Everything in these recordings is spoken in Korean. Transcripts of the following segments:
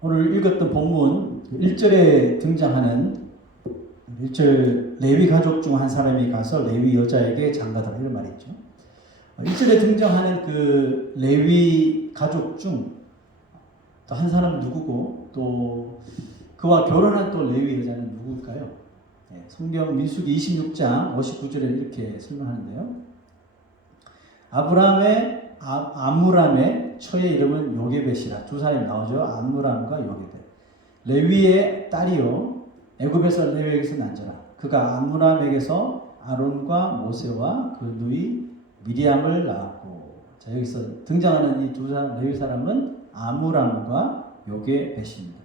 오늘 읽었던 본문 1절에 등장하는 1절 레위 가족 중 한 사람이 가서 레위 여자에게 장가들라 이런 말이 있죠. 1절에 등장하는 그 레위 가족 중 또 한 사람은 누구고 또 그와 결혼한 또 레위 여자는 누구일까요? 성경 민수기 26장 59절에 이렇게 설명하는데요. 아므람의 처의 이름은 요게벳이라. 두 사람이 나오죠. 아므람과 요게벳. 레위의 딸이요 애굽에서 레위에게서 난자라. 그가 아므람에게서 아론과 모세와 그 누이 미리암을 낳았고. 자, 여기서 등장하는 이 두 사람 레위 사람은 아므람과 요게벳입니다.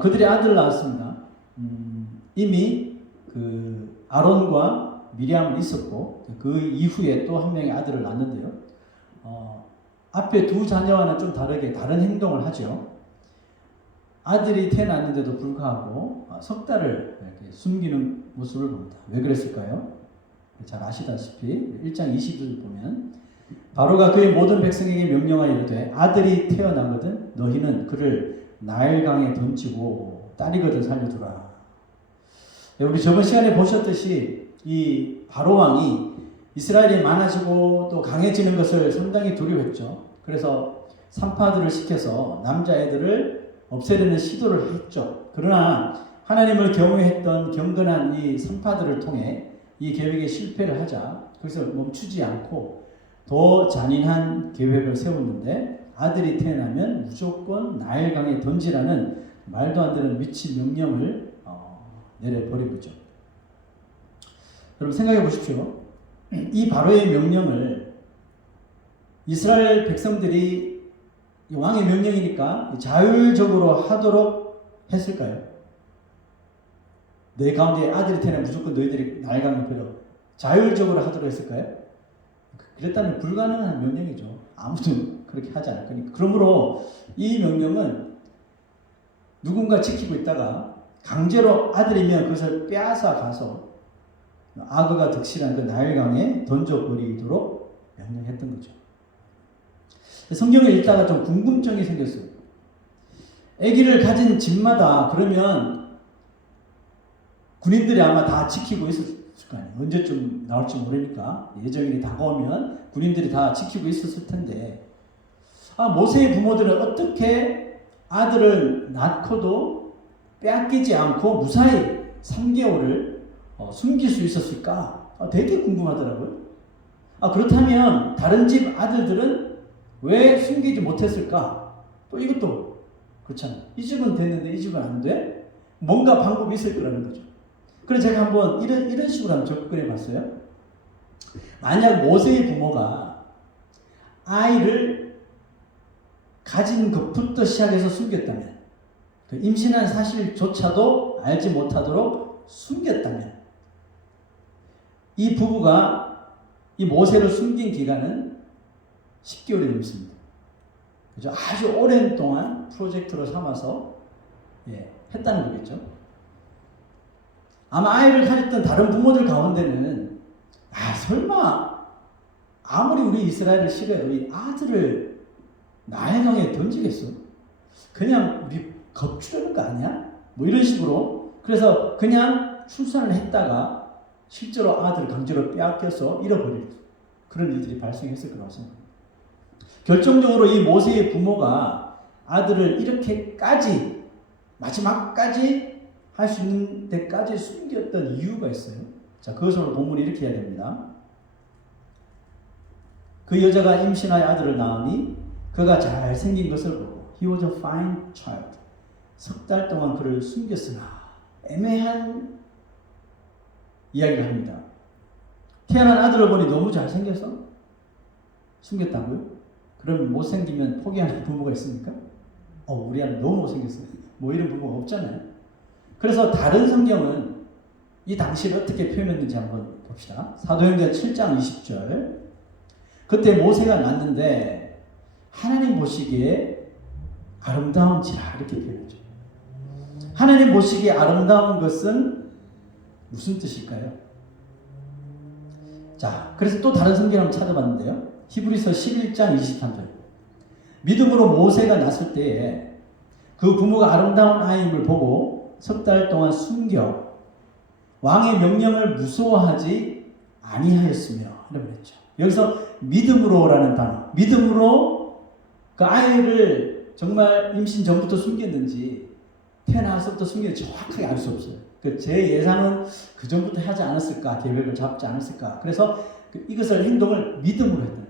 그들이 아들을 낳았습니다. 이미 그 아론과 미리암은 있었고 그 이후에 또 한 명의 아들을 낳는데요. 앞에 두 자녀와는 좀 다르게 다른 행동을 하죠. 아들이 태어났는데도 불구하고 석 달을 이렇게 숨기는 모습을 봅니다. 왜 그랬을까요? 잘 아시다시피 1장 20절 보면 바로가 그의 모든 백성에게 명령하여 이르되 아들이 태어나거든 너희는 그를 나일강에 던지고 딸이거든 살려두라. 우리 저번 시간에 보셨듯이 이 바로 왕이 이스라엘이 많아지고 또 강해지는 것을 상당히 두려워했죠. 그래서 산파들을 시켜서 남자애들을 없애려는 시도를 했죠. 그러나 하나님을 경외했던 경건한 이 산파들을 통해 이 계획에 실패를 하자 그래서 멈추지 않고 더 잔인한 계획을 세웠는데 아들이 태어나면 무조건 나일강에 던지라는 말도 안 되는 미친 명령을 내려버리고죠. 여러분 생각해 보십시오. 이 바로의 명령을 이스라엘 백성들이 왕의 명령이니까 자율적으로 하도록 했을까요? 내 가운데 아들이 태어나면 무조건 너희들이 나일강에 버려. 자율적으로 하도록 했을까요? 그랬다면 불가능한 명령이죠. 아무도 그렇게 하지 않을 거니까. 그러므로 이 명령은 누군가 지키고 있다가 강제로 아들이면 그것을 빼앗아 가서 악어가 득실한 그 나일강에 던져버리도록 명령했던 거죠. 성경을 읽다가 좀 궁금증이 생겼어요. 아기를 가진 집마다 그러면 군인들이 아마 다 지키고 있었을 거 아니에요. 언제쯤 나올지 모르니까 예정일이 다가오면 군인들이 다 지키고 있었을 텐데 모세의 부모들은 어떻게 아들을 낳고도 빼앗기지 않고 무사히 3개월을 숨길 수 있었을까? 되게 궁금하더라고요. 그렇다면 다른 집 아들들은 왜 숨기지 못했을까? 또 이것도 그렇잖아요. 이 집은 됐는데 이 집은 안 돼? 뭔가 방법이 있을 거라는 거죠. 그래서 제가 한번 이런 식으로 한번 접근해 봤어요. 만약 모세의 부모가 아이를 가진 것부터 시작해서 숨겼다면, 그 임신한 사실조차도 알지 못하도록 숨겼다면, 이 부부가 이 모세를 숨긴 기간은 10개월이 넘습니다. 그죠? 아주 오랜 동안 프로젝트로 삼아서 했다는 거겠죠. 아마 아이를 가졌던 다른 부모들 가운데는 설마 아무리 우리 이스라엘을 싫어해 우리 아들을 나일강에 던지겠어? 그냥 우리 겁주려는 거 아니야? 뭐 이런 식으로 그래서 그냥 출산을 했다가 실제로 아들을 강제로 빼앗겨서 잃어버릴 그런 일들이 발생했을 거라고 생각합니다. 결정적으로 이 모세의 부모가 아들을 이렇게까지 마지막까지 할 수 있는 데까지 숨겼던 이유가 있어요. 자, 그것으로 본문이 이렇게 해야 됩니다. 그 여자가 임신하여 아들을 낳으니 그가 잘생긴 것을 보고 He was a fine child. 석 달 동안 그를 숨겼으나 애매한 이야기를 합니다. 태어난 아들을 보니 너무 잘생겨서 숨겼다고요? 그럼 못생기면 포기하는 부모가 있습니까? 우리 아들 너무 못생겼어요. 뭐 이런 부모가 없잖아요. 그래서 다른 성경은 이 당시를 어떻게 표현했는지 한번 봅시다. 사도행전 7장 20절. 그때 모세가 낳는데 하나님 보시기에 아름다운지라 이렇게 표현하죠. 하나님 보시기에 아름다운 것은 무슨 뜻일까요? 자, 그래서 또 다른 성경 한번 찾아봤는데요. 히브리서 11장 23절. 믿음으로 모세가 낳았을 때에 그 부모가 아름다운 아이임을 보고 석 달 동안 숨겨 왕의 명령을 무서워하지 아니하였으며 이라고 했죠. 여기서 믿음으로라는 단어, 믿음으로 그 아이를 정말 임신 전부터 숨겼는지 태어나서부터 숨겼는지 정확하게 알 수 없어요. 제 예상은 그 전부터 하지 않았을까, 계획을 잡지 않았을까. 그래서 이것을 행동을 믿음으로 했다는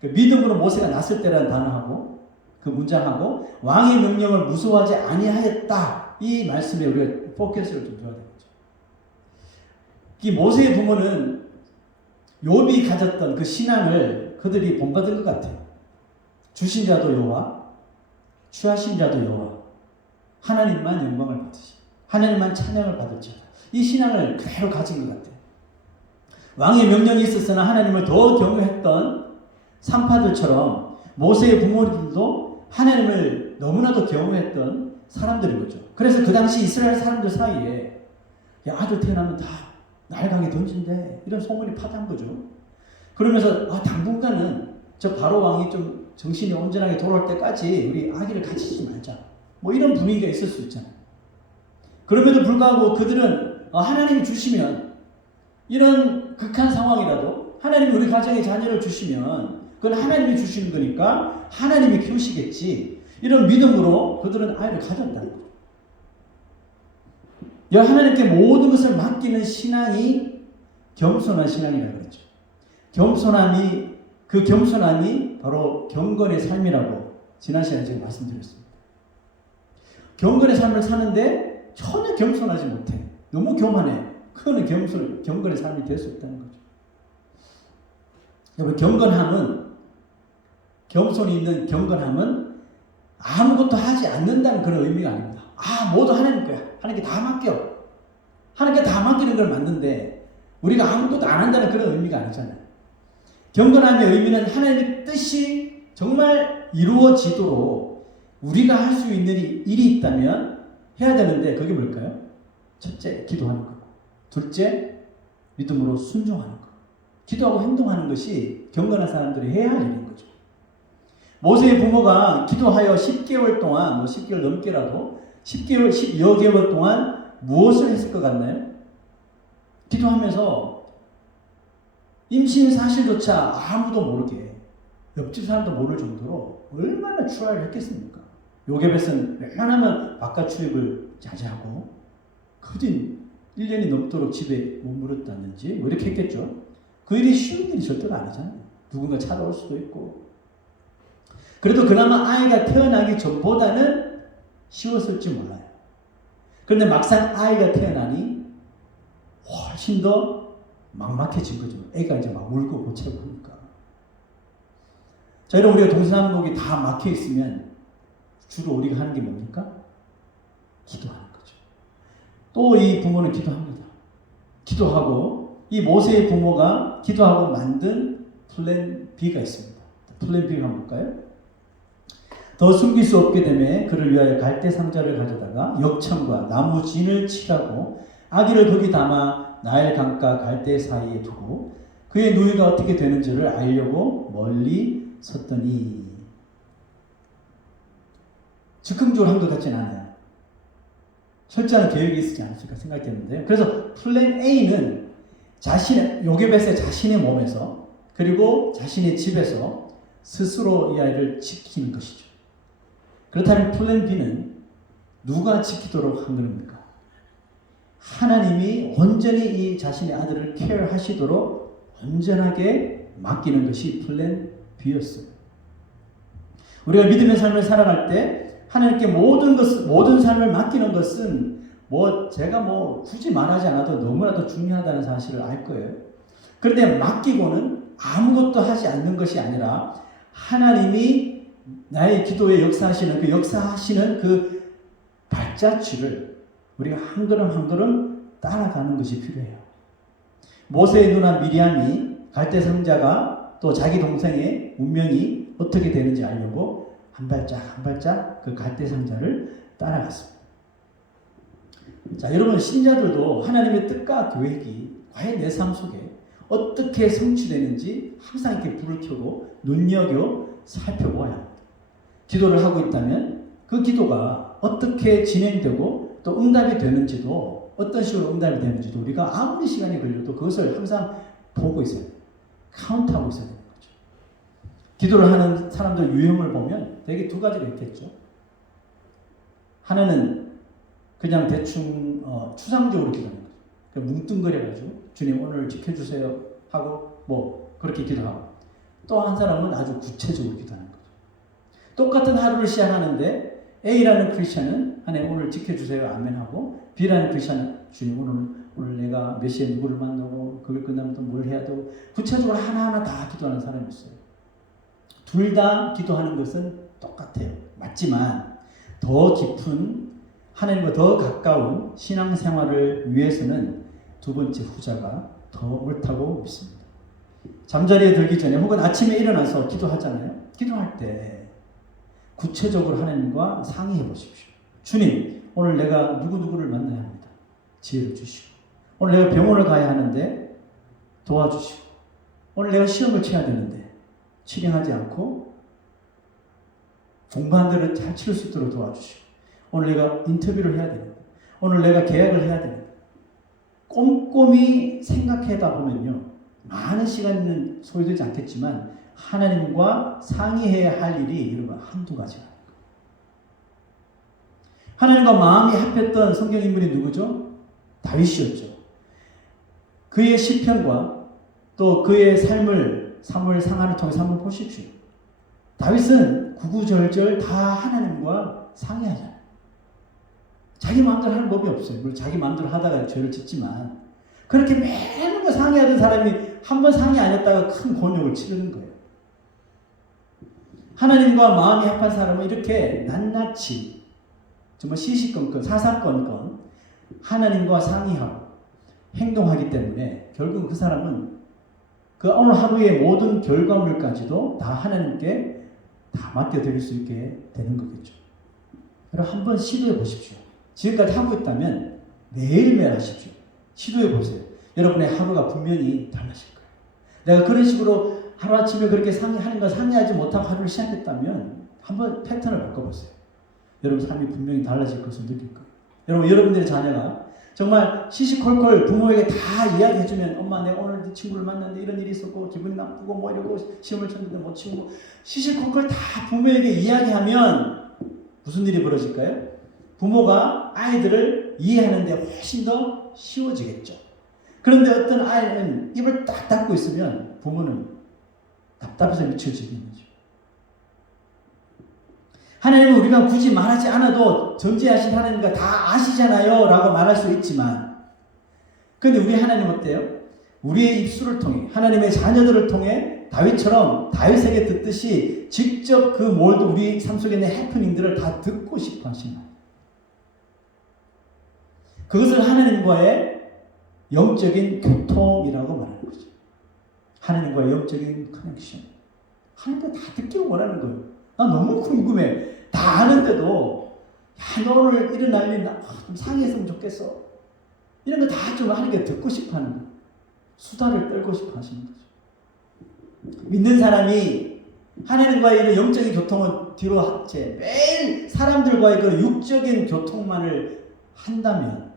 거죠. 믿음으로 모세가 낳았을 때라는 단어하고 그 문장하고 왕의 명령을 무서워하지 아니하였다. 이 말씀에 우리가 포커스를 좀 줘야 되겠죠. 이 모세의 부모는 욥이 가졌던 그 신앙을 그들이 본받은 것 같아요. 주신 자도 여호와, 취하신 자도 여호와, 하나님만 영광을 받으시, 하나님만 찬양을 받을지어다. 이 신앙을 그대로 가진 것 같아요. 왕의 명령이 있었으나 하나님을 더 경외했던 산파들처럼 모세의 부모들도 하나님을 너무나도 경외했던 사람들인 거죠. 그래서 그 당시 이스라엘 사람들 사이에 야, 아들 태어나면 다 나일강에 던진대, 이런 소문이 파다한 거죠. 그러면서 당분간은 저 바로 왕이 좀 정신이 온전하게 돌아올 때까지 우리 아기를 가지지 말자, 뭐 이런 분위기가 있을 수 있잖아요. 그럼에도 불구하고 그들은 하나님이 주시면, 이런 극한 상황이라도 하나님이 우리 가정에 자녀를 주시면 그건 하나님이 주시는 거니까 하나님이 키우시겠지, 이런 믿음으로 그들은 아이를 가졌다는 거죠. 하나님께 모든 것을 맡기는 신앙이 겸손한 신앙이라고 그랬죠. 그 겸손함이 바로 경건의 삶이라고 지난 시간에 제가 말씀드렸습니다. 경건의 삶을 사는데 전혀 겸손하지 못해, 너무 교만해, 그거는 경건의 삶이 될 수 없다는 거죠. 여러분, 겸손이 있는 경건함은 아무것도 하지 않는다는 그런 의미가 아닙니다. 모두 하나님 거야, 하나님께 다 맡겨, 하나님께 다 맡기는 걸 맞는데 우리가 아무것도 안 한다는 그런 의미가 아니잖아요. 경건함의 의미는 하나님의 뜻이 정말 이루어지도록 우리가 할 수 있는 일이 있다면 해야 되는데, 그게 뭘까요? 첫째, 기도하는 것. 둘째, 믿음으로 순종하는 것. 기도하고 행동하는 것이 경건한 사람들이 해야 할 일인 거죠. 모세의 부모가 기도하여 10개월 동안, 10개월 넘게라도 10개월, 10여 개월 동안 무엇을 했을 것 같나요? 기도하면서 임신 사실조차 아무도 모르게, 옆집 사람도 모를 정도로 얼마나 추락을 했겠습니까? 요게벳은 웬만하면 바깥 출입을 자제하고 그din 1년이 넘도록 집에 머무렀다든지 뭐 이렇게 했겠죠. 그 일이 쉬운 일이 절대로 아니잖아요. 누군가 찾아올 수도 있고. 그래도 그나마 아이가 태어나기 전보다는 쉬웠을지 몰라요. 그런데 막상 아이가 태어나니 훨씬 더 막막해진 거죠. 애가 이제 막 울고 고치고 그러니까. 자, 여러분, 우리가 동서남북이 다 막혀 있으면 주로 우리가 하는 게 뭡니까? 기도하는 거죠. 또 이 부모는 기도합니다. 기도하고, 이 모세의 부모가 기도하고 만든 플랜 B가 있습니다. 플랜 B를 한번 볼까요? 더 숨길 수 없게 되매 그를 위하여 갈대 상자를 가져다가 역청과 나무 진을 칠하고 아기를 거기 담아 나일 강가 갈대 사이에 두고 그의 누이가 어떻게 되는지를 알려고 멀리 섰더니, 즉흥적으로 한 것 같지는 않아요. 철저한 계획이 있지 않을까 생각했는데, 그래서 플랜 A는 요게벳의 자신의 몸에서, 그리고 자신의 집에서 스스로 이 아이를 지키는 것이죠. 그렇다면 플랜 B는 누가 지키도록 한 겁니까? 하나님이 온전히 이 자신의 아들을 케어하시도록 온전하게 맡기는 것이 플랜 B였어요. 우리가 믿음의 삶을 살아갈 때 하나님께 모든 삶을 맡기는 것은 제가 굳이 말하지 않아도 너무나도 중요하다는 사실을 알 거예요. 그런데 맡기고는 아무것도 하지 않는 것이 아니라 하나님이 나의 기도에 역사하시는 그 발자취를 우리가 한 걸음 한 걸음 따라가는 것이 필요해요. 모세의 누나 미리암이 갈대 상자가 또 자기 동생의 운명이 어떻게 되는지 알려고 한 발짝 한 발짝 그 갈대 상자를 따라갔습니다. 자, 여러분, 신자들도 하나님의 뜻과 계획이 과연 내 삶 속에 어떻게 성취되는지 항상 이렇게 불을 켜고 눈여겨 살펴보아야 합니다. 기도를 하고 있다면 그 기도가 어떻게 진행되고 또 응답이 되는지도 어떤 식으로 응답이 되는지도 우리가 아무리 시간이 걸려도 그것을 항상 보고 있어야 돼요. 카운트하고 있어야 되는 거죠. 기도를 하는 사람들 유형을 보면 되게 두 가지가 있겠죠. 하나는 그냥 대충 추상적으로 기도하는 거죠. 그러니까 뭉뚱그려가지고 주님 오늘 지켜주세요 하고 뭐 그렇게 기도하고, 또 한 사람은 아주 구체적으로 기도하는 거죠. 똑같은 하루를 시작하는데 A라는 크리스천은 하나님 오늘 지켜주세요 아멘하고, B라는 크리스천은 주님 오늘 내가 몇 시에 누구를 만나고 그걸 끝나면 또 뭘 해야 되고 구체적으로 하나하나 다 기도하는 사람이 있어요. 둘 다 기도하는 것은 똑같아요. 맞지만 더 깊은 하나님과 더 가까운 신앙생활을 위해서는 두 번째 후자가 더 옳다고 믿습니다. 잠자리에 들기 전에 혹은 아침에 일어나서 기도하잖아요. 기도할 때 구체적으로 하나님과 상의해 보십시오. 주님, 오늘 내가 누구누구를 만나야 합니다. 지혜를 주시고, 오늘 내가 병원을 가야 하는데 도와주시고, 오늘 내가 시험을 쳐야 되는데 실행하지 않고 공부한 대로 잘 치를 수 있도록 도와주시고, 오늘 내가 인터뷰를 해야 됩니다. 오늘 내가 계약을 해야 됩니다. 꼼꼼히 생각하다 보면요, 많은 시간은 소요되지 않겠지만 하나님과 상의해야 할 일이 여러분 한두 가지가 아닙니다. 하나님과 마음이 합했던 성경 인물이 누구죠? 다윗이었죠. 그의 시편과 또 그의 삶을 사무엘 상하를 통해서 한번 보십시오. 다윗은 구구절절 다 하나님과 상의하잖아요. 자기 마음대로 하는 법이 없어요. 물론 자기 마음대로 하다가 죄를 짓지만 그렇게 매일과 상의하던 사람이 한 번 상의 안 했다가 큰 곤욕을 치르는 거예요. 하나님과 마음이 합한 사람은 이렇게 낱낱이 정말 시시건건 사사건건 하나님과 상의하고 행동하기 때문에 결국 그 사람은 그 오늘 하루의 모든 결과물까지도 다 하나님께 다 맡겨드릴 수 있게 되는 거겠죠. 여러분 한번 시도해 보십시오. 지금까지 하고 있다면 매일매일 하십시오. 시도해 보세요. 여러분의 하루가 분명히 달라질 거예요. 내가 그런 식으로 하루아침에 그렇게 하나님과 상의하지 못하고 하루를 시작했다면 한번 패턴을 바꿔보세요. 여러분 삶이 분명히 달라질 것을 느낄 거예요. 여러분, 여러분들의 자녀가 정말 시시콜콜 부모에게 다 이야기해주면, 엄마 내가 오늘 네 친구를 만났는데 이런 일이 있었고 기분이 나쁘고 뭐 이러고 시험을 쳤는데 못 치고, 시시콜콜 다 부모에게 이야기하면 무슨 일이 벌어질까요? 부모가 아이들을 이해하는 데 훨씬 더 쉬워지겠죠. 그런데 어떤 아이는 입을 딱 닫고 있으면 부모는 답답해서 미쳐지는 거죠. 하나님은 우리가 굳이 말하지 않아도 전지하신 하나님과 다 아시잖아요 라고 말할 수 있지만, 그런데 우리 하나님 어때요? 우리의 입술을 통해 하나님의 자녀들을 통해 다윗처럼 다윗에게 듣듯이 직접 그 모든 우리 삶 속에 있는 해프닝들을 다 듣고 싶어 하시는 거예요. 그것을 하나님과의 영적인 교통이라고 말하는 거죠. 하나님과의 영적인 커넥션. 하나님과 다 듣기를 원하는 거예요. 나 너무 궁금해. 다 아는데도 야, 너 오늘 이런 날이 좀 상의했으면 좋겠어. 이런 거 다 좀 하나님께 듣고 싶어 하는 거예요. 수다를 떨고 싶어 하시는 거죠. 믿는 사람이 하나님과의 이런 영적인 교통은 뒤로 합체, 매일 사람들과의 그 육적인 교통만을 한다면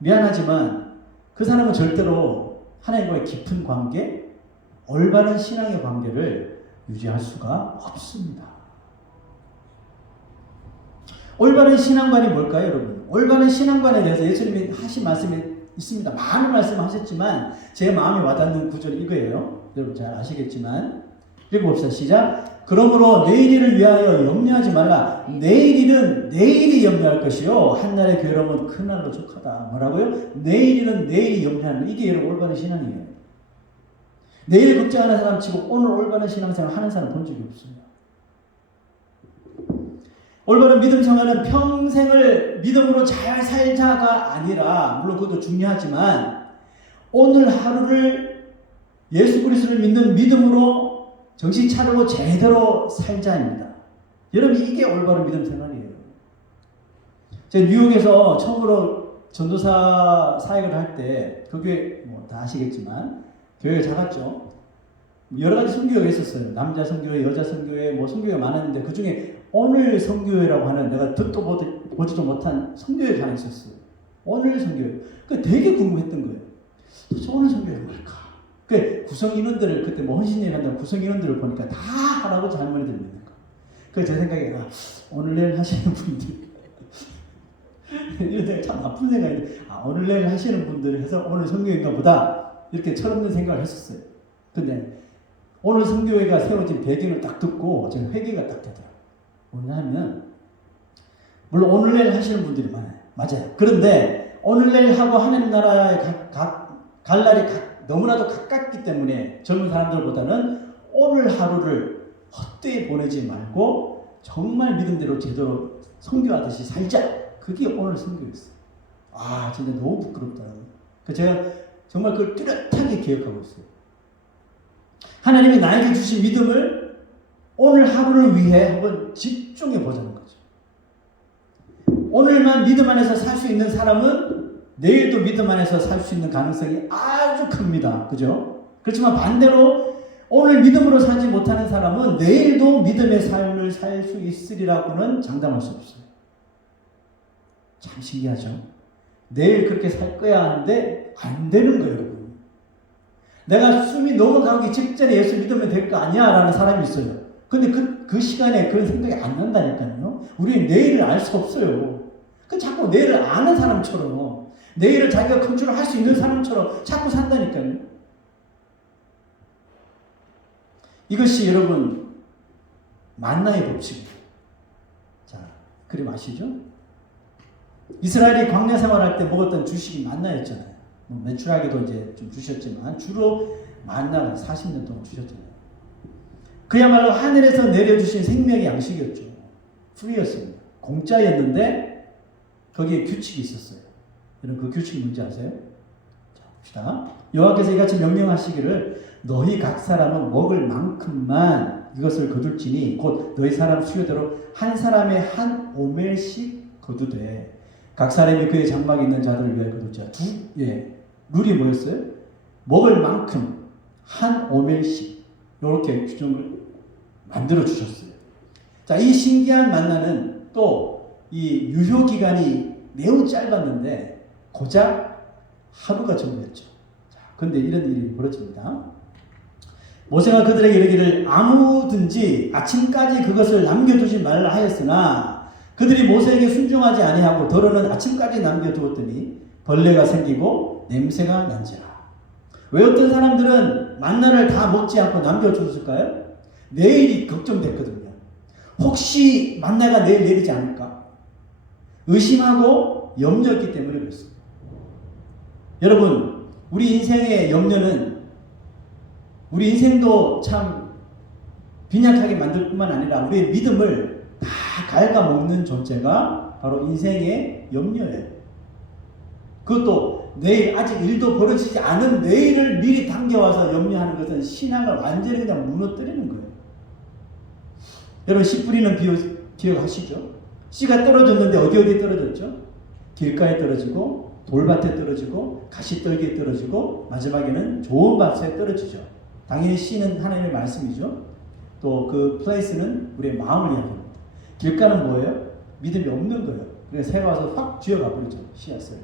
미안하지만 그 사람은 절대로 하나님과의 깊은 관계, 올바른 신앙의 관계를 유지할 수가 없습니다. 올바른 신앙관이 뭘까요, 여러분? 올바른 신앙관에 대해서 예수님이 하신 말씀이 있습니다. 많은 말씀을 하셨지만 제 마음에 와닿는 구절이 이거예요. 여러분 잘 아시겠지만 읽어봅시다. 시작. 그러므로 내일 일을 위하여 염려하지 말라. 내일 일은 내일이 염려할 것이요 한날의 괴로움은 그날로 족하다. 뭐라고요? 내일 일은 내일이 염려하는 거. 이게 여러분 올바른 신앙이에요. 내일 걱정하는 사람 치고 오늘 올바른 신앙생활 하는 사람 본 적이 없습니다. 올바른 믿음 생활은 평생을 믿음으로 잘 살자가 아니라, 물론 그것도 중요하지만 오늘 하루를 예수 그리스도를 믿는 믿음으로 정신 차리고 제대로 살자입니다. 여러분 이게 올바른 믿음 생활이에요. 제가 뉴욕에서 처음으로 전도사 사역을 할 때 그 교회 뭐 다 아시겠지만 교회가 작았죠. 여러 가지 선교회가 있었어요. 남자 선교회, 여자 선교회, 뭐 선교회가 많았는데 그 중에 오늘 선교회라고 하는 내가 듣도 보지도 못한 선교회가 하나 있었어요. 오늘 선교회. 그 되게 궁금했던 거예요. 도대체 오늘 선교회가 뭘까? 그 구성 인원들을 그때 뭐 헌신일 한다고 구성 인원들을 보니까 다 할아버지 할머니들 있는 거. 그제 생각에 오늘 내일 하시는 분들 이런 참 나쁜 생각인데 오늘 내일 하시는 분들 해서 오늘 선교회인가 보다 이렇게 철없는 생각을 했었어요. 근데 오늘 선교회가 세워진 배경을 딱 듣고 제가 회개가 딱 되더라고요. 뭐냐면 물론 오늘 내일 하시는 분들이 많아요. 맞아요. 그런데 오늘 내일 하고 하나님 나라에 갈 날이 너무나도 가깝기 때문에 젊은 사람들보다는 오늘 하루를 헛되이 보내지 말고 정말 믿음대로 제대로 선교하듯이 살자. 그게 오늘 선교였어요. 진짜 너무 부끄럽더라고요. 제가 정말 그걸 뚜렷하게 기억하고 있어요. 하나님이 나에게 주신 믿음을 오늘 하루를 위해 한번 집중해 보자는 거죠. 오늘만 믿음 안에서 살 수 있는 사람은 내일도 믿음 안에서 살 수 있는 가능성이 아주 큽니다. 그죠? 그렇지만 반대로 오늘 믿음으로 살지 못하는 사람은 내일도 믿음의 삶을 살 수 있으리라고는 장담할 수 없어요. 참 신기하죠? 내일 그렇게 살 거야 하는데 안 되는 거예요, 여러분. 내가 숨이 넘어가기 직전에 예수 믿으면 될 거 아니야 라는 사람이 있어요. 근데 그 시간에 그런 생각이 안 난다니까요. 우리는 내일을 알 수 없어요. 자꾸 내일을 아는 사람처럼 내일을 자기가 컨트롤할 수 있는 사람처럼 자꾸 산다니까요. 이것이 여러분 만나의 법칙이에요. 자, 그림 아시죠? 이스라엘이 광야 생활할 때 먹었던 주식이 만나였잖아요. 매출하게도 이제 좀 주셨지만 주로 만나 40년 동안 주셨잖아요. 그야말로 하늘에서 내려주신 생명의 양식이었죠. 프리였습니다. 공짜였는데 거기에 규칙이 있었어요. 여러분 그 규칙이 뭔지 아세요? 자, 봅시다. 여호와께서 이같이 명령하시기를 너희 각 사람은 먹을 만큼만 이것을 거둘지니 곧 너희 사람 수요대로 한 사람의 한 오멜씩 거두되 각 사람이 그의 장막에 있는 자들을 위하여 거둘지라. 룰이 뭐였어요? 먹을 만큼 한 오멜씩 이렇게 규정을 만들어 주셨어요. 자, 이 신기한 만나는 또 이 유효 기간이 매우 짧았는데 고작 하루가 전부였죠. 자, 그런데 이런 일이 벌어집니다. 모세가 그들에게 이르기를 아무든지 아침까지 그것을 남겨두지 말라 하였으나 그들이 모세에게 순종하지 아니하고 더러는 아침까지 남겨두었더니 벌레가 생기고 냄새가 난지라. 왜 어떤 사람들은 만나를 다 먹지 않고 남겨줬을까요? 내일이 걱정됐거든요. 혹시 만나가 내일 내리지 않을까? 의심하고 염려했기 때문에 그렇습니다. 여러분, 우리 인생의 염려는 우리 인생도 참 빈약하게 만들 뿐만 아니라 우리의 믿음을 다 갉아먹는 존재가 바로 인생의 염려예요. 그것도 내일 아직 일도 벌어지지 않은 내일을 미리 당겨와서 염려하는 것은 신앙을 완전히 그냥 무너뜨리는 거예요. 여러분 씨 뿌리는 기억하시죠? 씨가 떨어졌는데 어디 떨어졌죠? 길가에 떨어지고 돌밭에 떨어지고 가시떨기에 떨어지고 마지막에는 좋은 밭에 떨어지죠. 당연히 씨는 하나님의 말씀이죠. 또 그 플레이스는 우리의 마음을 이야기합니다. 길가는 뭐예요? 믿음이 없는 거예요. 그래서 새가 와서 확 쥐어가 버리죠. 씨앗을.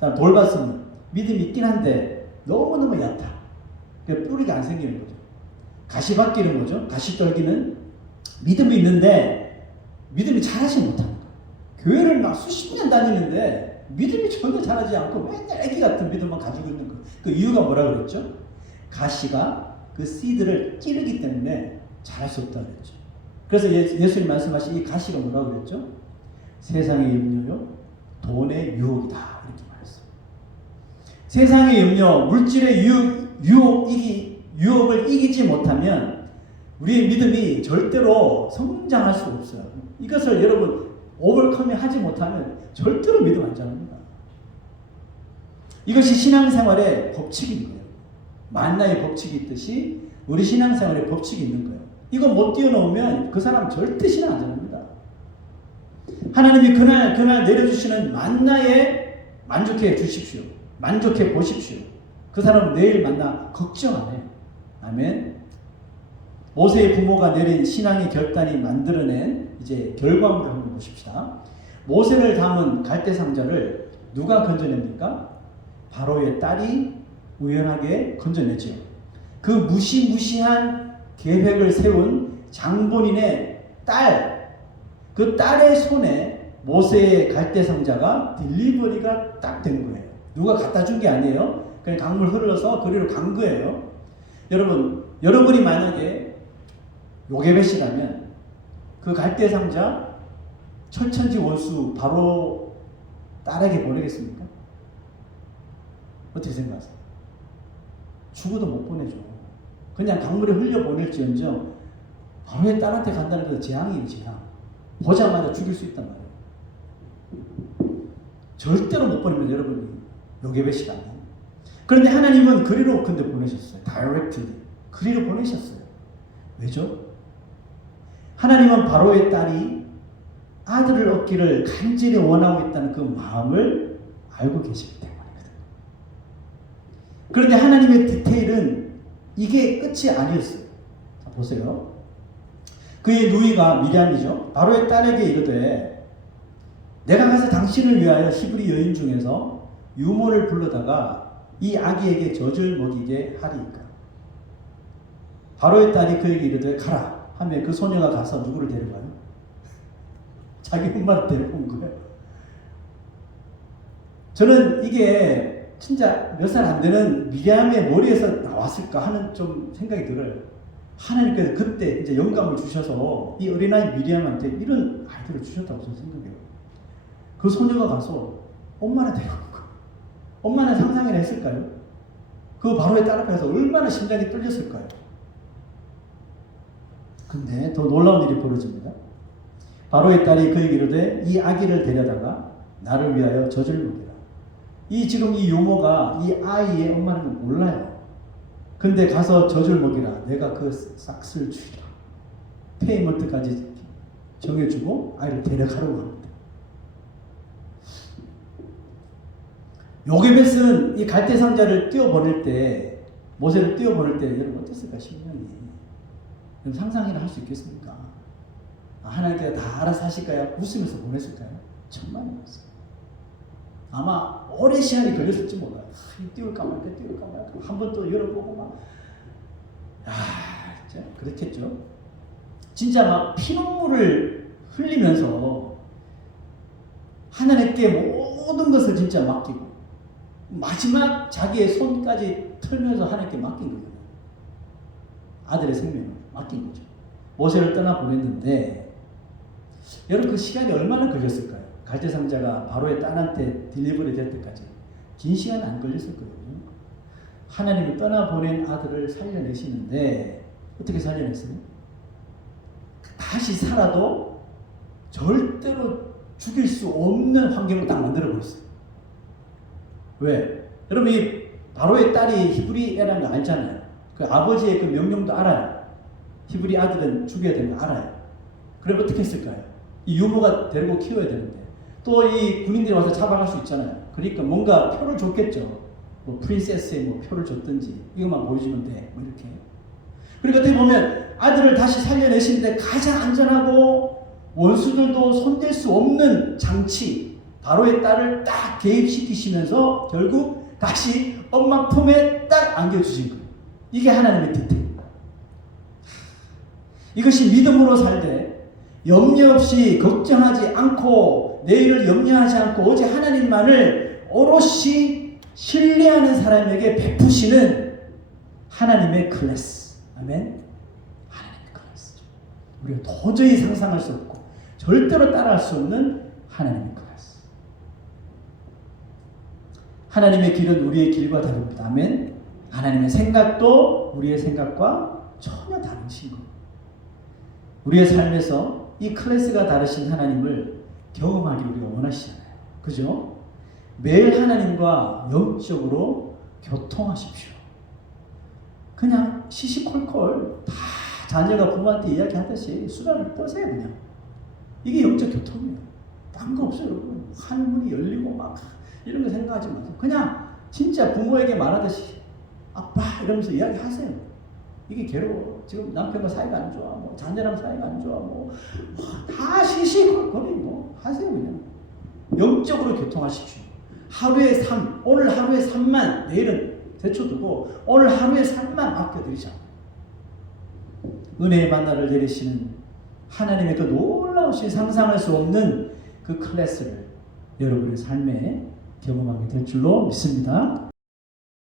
다음 돌밭은 믿음이 있긴 한데 너무너무 얕아. 그러니까 뿌리가 안 생기는 거죠. 가시밭길은 뭐죠? 가시떨기는 믿음이 있는데 믿음이 자라지 못합니다. 교회를 막 수십 년 다니는데 믿음이 전혀 자라지 않고 맨날 애기 같은 믿음만 가지고 있는 거예요. 그 이유가 뭐라 그랬죠? 가시가 그 씨드를 찌르기 때문에 자랄 수 없다고 그랬죠. 그래서 예수님 말씀하신 이 가시가 뭐라 그랬죠? 세상의 염려요, 돈의 유혹이다 이렇게 말했어요. 세상의 염려, 물질의 유혹을 이기지 못하면 우리의 믿음이 절대로 성장할 수가 없어요. 이것을 여러분 오버컴이 하지 못하면 절대로 믿음 안 자랍니다. 이것이 신앙생활의 법칙인 거예요. 만나의 법칙이 있듯이 우리 신앙생활의 법칙이 있는 거예요. 이거 못 뛰어넘으면 그 사람 절대 신앙 안 잘합니다. 하나님이 그날 내려주시는 만나에 만족해 주십시오. 만족해 보십시오. 그 사람은 내일 만나 걱정 안 해요. 아멘. 모세의 부모가 내린 신앙의 결단이 만들어낸 이제 결과물을 한번 보십시다. 모세를 담은 갈대 상자를 누가 건져냅니까? 바로의 딸이 우연하게 건져내죠. 그 무시무시한 계획을 세운 장본인의 딸, 그 딸의 손에 모세의 갈대 상자가 딜리버리가 딱 된 거예요. 누가 갖다 준 게 아니에요. 그냥 강물 흘러서 그리로 간 거예요. 여러분이 만약에 요게벳이라면 그 갈대 상자 철천지 원수 바로 딸에게 보내겠습니까? 어떻게 생각하세요? 죽어도 못 보내죠. 그냥 강물에 흘려 보낼지언정 바로의 딸한테 간다는 건 재앙이에요, 재앙. 보자마자 죽일 수 있단 말이에요. 절대로 못 보내면 여러분이 요게벳이라면. 그런데 하나님은 그리로 근데 보내셨어요. 다이렉트리. 그리로 보내셨어요. 왜죠? 하나님은 바로의 딸이 아들을 얻기를 간절히 원하고 있다는 그 마음을 알고 계시기 때문이거든요. 그런데 하나님의 디테일은 이게 끝이 아니었어요. 자, 보세요. 그의 누이가 미리암이죠. 바로의 딸에게 이르되 내가 가서 당신을 위하여 히브리 여인 중에서 유모를 불러다가 이 아기에게 젖을 먹이게 하리이까. 바로의 딸이 그에게 이르되 가라 하며 그 소녀가 가서 누구를 데려가요? 자기 엄마를 데려온 거예요. 저는 이게 진짜 몇 살 안 되는 미리암의 머리에서 나왔을까 하는 좀 생각이 들어요. 하나님께서 그때 이제 영감을 주셔서 이 어린아이 미리암한테 이런 아이들을 주셨다고 저는 생각해요. 그 소녀가 가서 엄마를 데려온 거예요. 엄마는 상상을 했을까요? 그 바로의 딸 앞에 가서 얼마나 심장이 뚫렸을까요? 근데 더 놀라운 일이 벌어집니다. 바로의 딸이 그에게 이르되 이 아기를 데려다가 나를 위하여 젖을 먹이라. 지금 이 유모가 이 아이의 엄마는 몰라요. 근데 가서 젖을 먹이라. 내가 그 싹쓸 주리라. 페이먼트까지 정해주고 아이를 데려가라고 합니다. 요게벳은 이 갈대 상자를 띄워보낼 때, 모세를 띄워보낼 때 여러분 어땠을까? 심령이 여러분 상상이나 할 수 있겠습니까? 하나님께서 다 알아서 하실까요? 웃으면서 보냈을까요? 정말 없어요. 아마 오랜 시간이 걸렸을지 몰라요. 띄울까 말까 한 번 또 열어보고 막 진짜 그렇겠죠. 진짜 막 피눈물을 흘리면서 하나님께 모든 것을 진짜 맡기고 마지막 자기의 손까지 털면서 하나님께 맡긴 거예요. 아들의 생명을 맡긴 거죠. 모세를 떠나 보냈는데 여러분 그 시간이 얼마나 걸렸을까요? 갈대 상자가 바로의 딸한테 딜리버리 될 때까지 긴 시간 안 걸렸을 거예요. 하나님이 떠나 보낸 아들을 살려내시는데 어떻게 살려냈어요? 다시 살아도 절대로 죽일 수 없는 환경을 딱 만들어 버렸어요. 왜? 여러분 이 바로의 딸이 히브리 애라는 거 알잖아요. 그 아버지의 그 명령도 알아요. 히브리 아들은 죽여야 되는 거 알아요. 그럼 어떻게 했을까요? 이 유모가 데리고 키워야 되는데 또 이 군인들이 와서 잡아갈 수 있잖아요. 그러니까 뭔가 표를 줬겠죠. 뭐 프린세스에 뭐 표를 줬든지 이것만 보여주면 돼. 뭐 이렇게. 그러니까 어떻게 보면 아들을 다시 살려내시는데 가장 안전하고 원수들도 손댈 수 없는 장치, 바로의 딸을 딱 개입시키시면서 결국 다시 엄마 품에 딱 안겨주신 거예요. 이게 하나님의 디테일입니다. 이것이 믿음으로 살되 염려 없이 걱정하지 않고 내일을 염려하지 않고 오직 하나님만을 오롯이 신뢰하는 사람에게 베푸시는 하나님의 클래스. 아멘. 하나님의 클래스죠. 우리가 도저히 상상할 수 없고 절대로 따라할 수 없는 하나님의 클래스. 하나님의 길은 우리의 길과 다릅니다. 아멘. 하나님의 생각도 우리의 생각과 전혀 다르신 것. 우리의 삶에서 이 클래스가 다르신 하나님을 경험하기 우리가 원하시잖아요. 그죠? 매일 하나님과 영적으로 교통하십시오. 그냥 시시콜콜 다 자녀가 부모한테 이야기하듯이 수다를 떠세요. 그냥. 이게 영적 교통이에요. 딴 거 없어요. 여러분. 하늘문이 열리고 막 이런 거 생각하지 마세요. 그냥 진짜 부모에게 말하듯이 아빠 이러면서 이야기하세요. 이게 괴로워. 지금 남편과 사이가 안 좋아. 뭐 자녀랑 사이가 안 좋아. 다 시시콜콜이 뭐 하세요 그냥. 영적으로 교통하십시오. 하루에 삶, 오늘 하루에 삶만 내일은 제쳐두고 오늘 하루의 삶만 맡겨드리자. 은혜의 만나를 내리시는 하나님의 그 놀라우신 상상할 수 없는 그 클래스를 여러분의 삶에 경험하게 될 줄로 믿습니다.